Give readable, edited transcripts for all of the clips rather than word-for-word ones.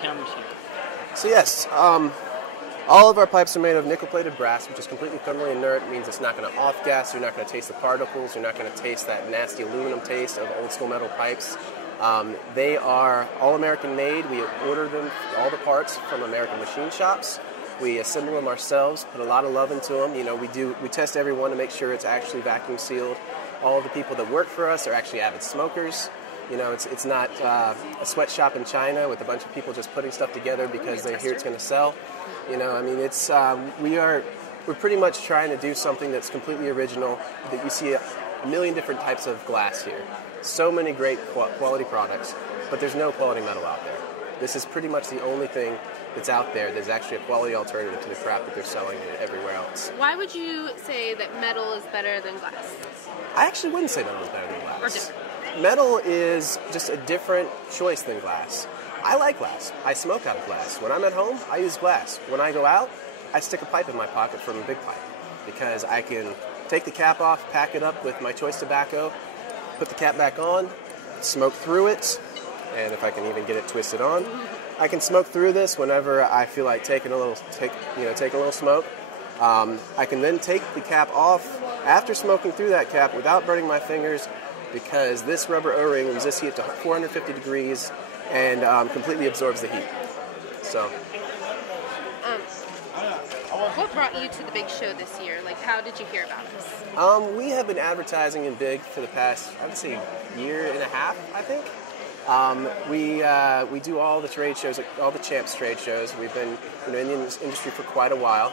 cameras here. So yes, all of our pipes are made of nickel-plated brass, which is completely thermally inert. It means it's not going to off-gas, you're not going to taste the particles, you're not going to taste that nasty aluminum taste of old-school metal pipes. They are all American made. We order them, all the parts, from American machine shops. We assemble them ourselves, put a lot of love into them. You know, we test every one to make sure it's actually vacuum sealed. All of the people that work for us are actually avid smokers. You know, it's not a sweatshop in China with a bunch of people just putting stuff together because they hear it's going to sell. You know, I mean, it's we're pretty much trying to do something that's completely original. That you see a million different types of glass here, so many great quality products, but there's no quality metal out there. This is pretty much the only thing that's out there that's actually a quality alternative to the crap that they're selling everywhere else. Why would you say that metal is better than glass? I actually wouldn't say metal is better than glass. Or different? Metal is just a different choice than glass. I like glass. I smoke out of glass. When I'm at home, I use glass. When I go out, I stick a pipe in my pocket from a big pipe because I can take the cap off, pack it up with my choice tobacco, put the cap back on, smoke through it, and if I can even get it twisted on, I can smoke through this whenever I feel like taking a little smoke. I can then take the cap off after smoking through that cap without burning my fingers because this rubber O-ring resists heat to 450 degrees and completely absorbs the heat. So. What brought you to the big show this year? Like, how did you hear about us? We have been advertising in Big for the past, I would say, year and a half, I think. We do all the trade shows, all the Champs trade shows. We've been in the industry for quite a while,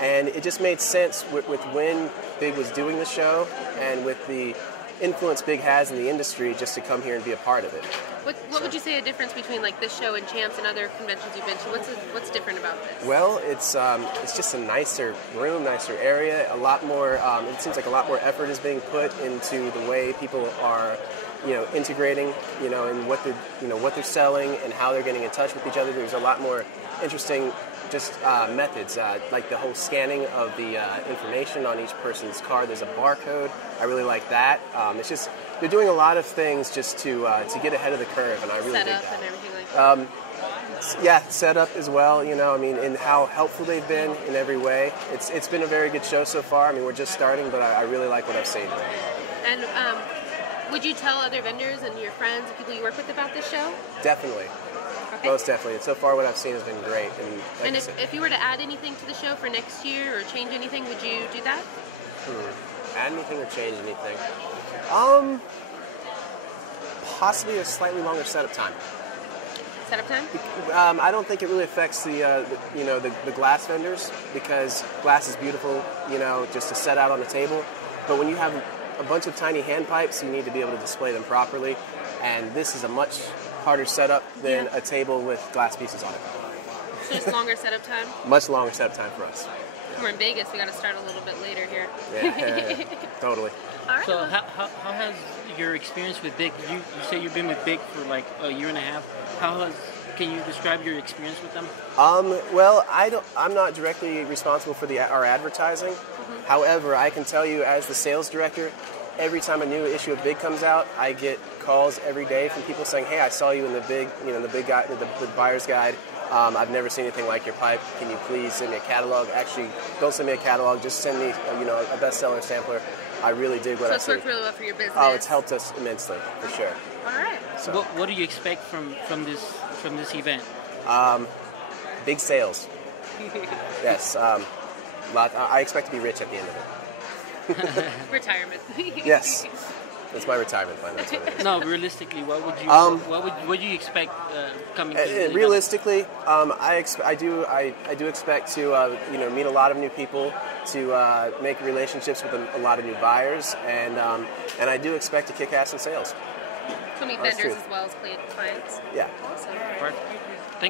and it just made sense with when Big was doing the show and with the influence Big has in the industry just to come here and be a part of it. What would you say a difference between like this show and Champs and other conventions you've been to? What's different about this? Well, it's just a nicer room, nicer area. A lot more. It seems like a lot more effort is being put into the way people are, integrating, and what they're selling and how they're getting in touch with each other. There's a lot more interesting methods, like the whole scanning of the information on each person's card. There's a barcode. I really like that. It's just they're doing a lot of things just to get ahead of the curve, and I really dig that. Setup and everything like that. Setup as well. And how helpful they've been in every way. It's been a very good show so far. I mean, we're just starting, but I really like what I've seen. And would you tell other vendors and your friends and people you work with about this show? Definitely. Okay. Most definitely. So far, what I've seen has been great. And if you were to add anything to the show for next year or change anything, would you do that? Add anything or change anything? Possibly a slightly longer setup time. Setup time? I don't think it really affects the glass vendors because glass is beautiful, just to set out on the table. But when you have a bunch of tiny hand pipes, you need to be able to display them properly. And this is a much harder setup than a table with glass pieces on it. So just longer setup time? Much longer setup time for us. We're in Vegas. We got to start a little bit later here. Yeah, totally. All right. So how has your experience with Big? You say you've been with Big for like a year and a half. Can you describe your experience with them? Well, I'm not directly responsible for our advertising. Mm-hmm. However, I can tell you as the sales director, every time a new issue of Big comes out, I get calls every day from people saying, "Hey, I saw you in the Big, the buyer's guide. I've never seen anything like your pipe. Can you please send me a catalog?" Actually, don't send me a catalog. Just send me, a bestseller sampler. I really dig what I see. So it's worked really well for your business. Oh, it's helped us immensely, for sure. All right. So. What do you expect from this event? Big sales. Yes. I expect to be rich at the end of it. Retirement. Yes. That's my retirement plan. That's what it is. No, realistically, what would you expect coming? To realistically, I do expect to meet a lot of new people, to make relationships with a lot of new buyers, and I do expect to kick ass in sales. So meet vendors as well as clients. Yeah. Awesome. Perfect.